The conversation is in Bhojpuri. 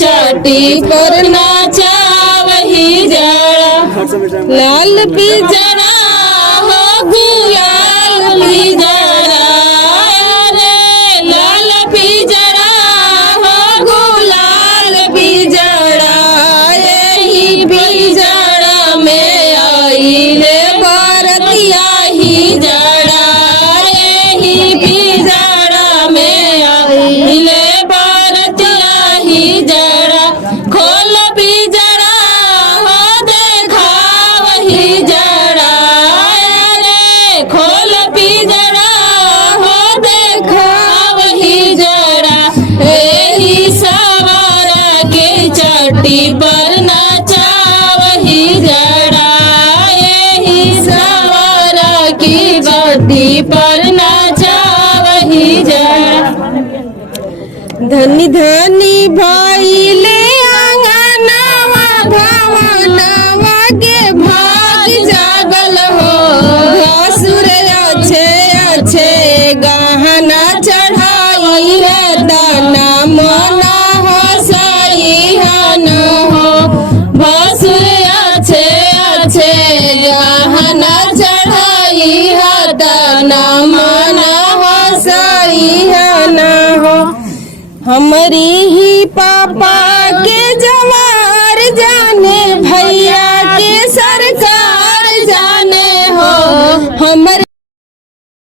चटी पर नाचा वही जड़ा लाल पिजड़ा हो गुलाल पिजड़ा रे लाल पिजड़ा हो गुलाल पिजड़ा यही पिजड़ा में आइले बरतिया ही जड़ा यही पिजड़ा में आइले बरतिया ही जड़ा खोल पिजड़ा हो देखा वही जड़ा रे खोल पिजड़ा हो देखा वही जड़ा यही सवार के चटी पर नाचा वही जड़ा यही सवार की चटी पर नाचा वही जड़ा धनी धनी भाईले आंगनवा भवनवा के भाग जागल हो भसुर अच्छे अच्छे गहना चढ़ाई है दाना मना हो सही हन हो भसुर अच्छे अच्छे गहना चढ़ाई है दाना मना हो सही हन हो हमारी ही पापा के जवा